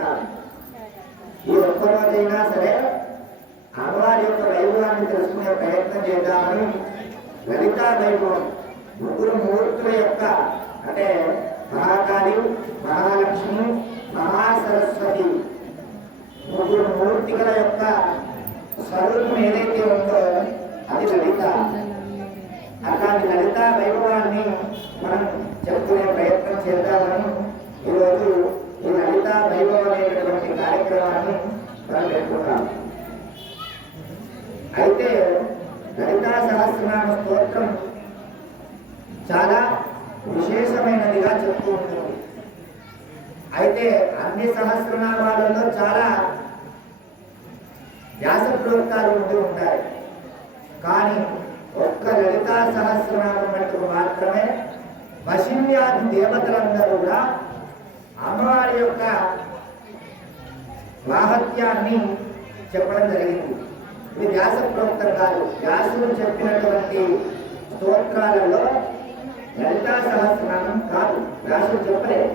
ఉన్నారు. ఈ ఒక్కరోజైనా సరే అమ్మవారి యొక్క వైభవాన్ని తెలుసుకునే ప్రయత్నం చేద్దామని లలితా వైభవం ముగ్గురు మూర్తుల యొక్క అంటే మహాకాళి, మహాలక్ష్మి, మహాసరస్వతి ముగ్గురు మూర్తికల యొక్క స్వరూపం ఏదైతే ఉందో అది లలిత. అలాంటి లలిత వైభవాన్ని మనం చెప్పుకునే ప్రయత్నం చేద్దామని ఈరోజు ఈ లలిత వైభవం అనేటటువంటి కార్యక్రమాన్ని మనం పెట్టుకున్నాం. అయితే లలితా సహస్రనామ స్తోత్రం చాలా విశేషమైనదిగా చెప్తూ ఉంటుంది. అయితే అన్ని సహస్రనామాలలో చాలా వ్యాస ప్రోక్తాలు ఉంటూ ఉంటాయి. కానీ ఒక్క లలితా సహస్రనామం మటుకు మాత్రమే వశిన్యాది దేవతలందరూ కూడా అమ్మవారి యొక్క మాహత్యాన్ని చెప్పడం జరిగింది. ఇది వ్యాస ప్రోక్తం కాదు. వ్యాసుడు చెప్పినటువంటి స్తోత్రాలలో లలితా సహస్రనామం కాదు, వ్యాసుడు చెప్పలేదు.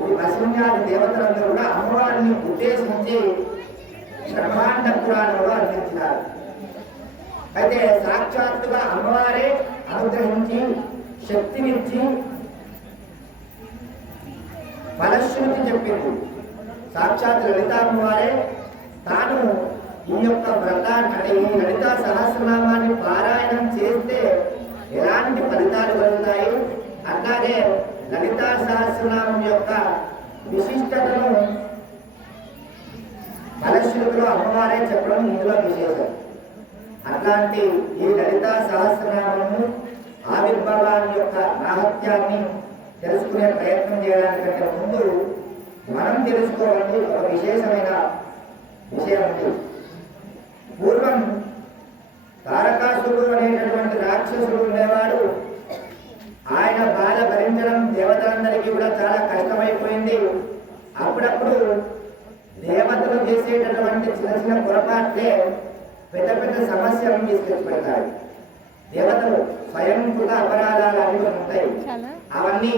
ఇది వశిన్యాది దేవతలందరూ కూడా అమ్మవారిని ఉద్దేశించి బ్రహ్మాండ పురాణంలో అందించినారు. అయితే సాక్షాత్తుగా అమ్మవారే అనుగ్రహించి శక్తినిచ్చి ఫలశ్రుతి చెప్పింది. సాక్షాత్ లలితా అమ్మవారే తాను ఈ యొక్క వ్రతాన్ని అంటే ఈ లలితా సహస్రనామాన్ని పారాయణం చేస్తే ఎలాంటి ఫలితాలు కలుగుతాయి, అలాగే లలితా సహస్రనామం యొక్క విశిష్టతను ఫలశ్రుతిలో అమ్మవారే చెప్పడం ఇందులో విశేషం. అట్లాంటి ఈ లలితా సహస్రనామము ఆవిర్భావాన్ని యొక్క మహత్యాన్ని తెలుసుకునే ప్రయత్నం చేయడానికంటే ముందు మనం తెలుసుకోవాలని ఒక విశేషమైన విషయం ఉంది. పూర్వం తారకాసురుడు అనేటటువంటి రాక్షసుడు ఉండేవాడు. ఆయన బాధ భరించడం దేవతలందరికీ కూడా చాలా కష్టమైపోయింది. అప్పుడప్పుడు దేవతలు చేసేటటువంటి చిన్న చిన్న పొరపాట్లే పెద్ద పెద్ద సమస్యలను తీసుకొచ్చి పెడతాయి. దేవతలు స్వయంకృత అపరాధాలు అన్ని ఉంటాయి. అవన్నీ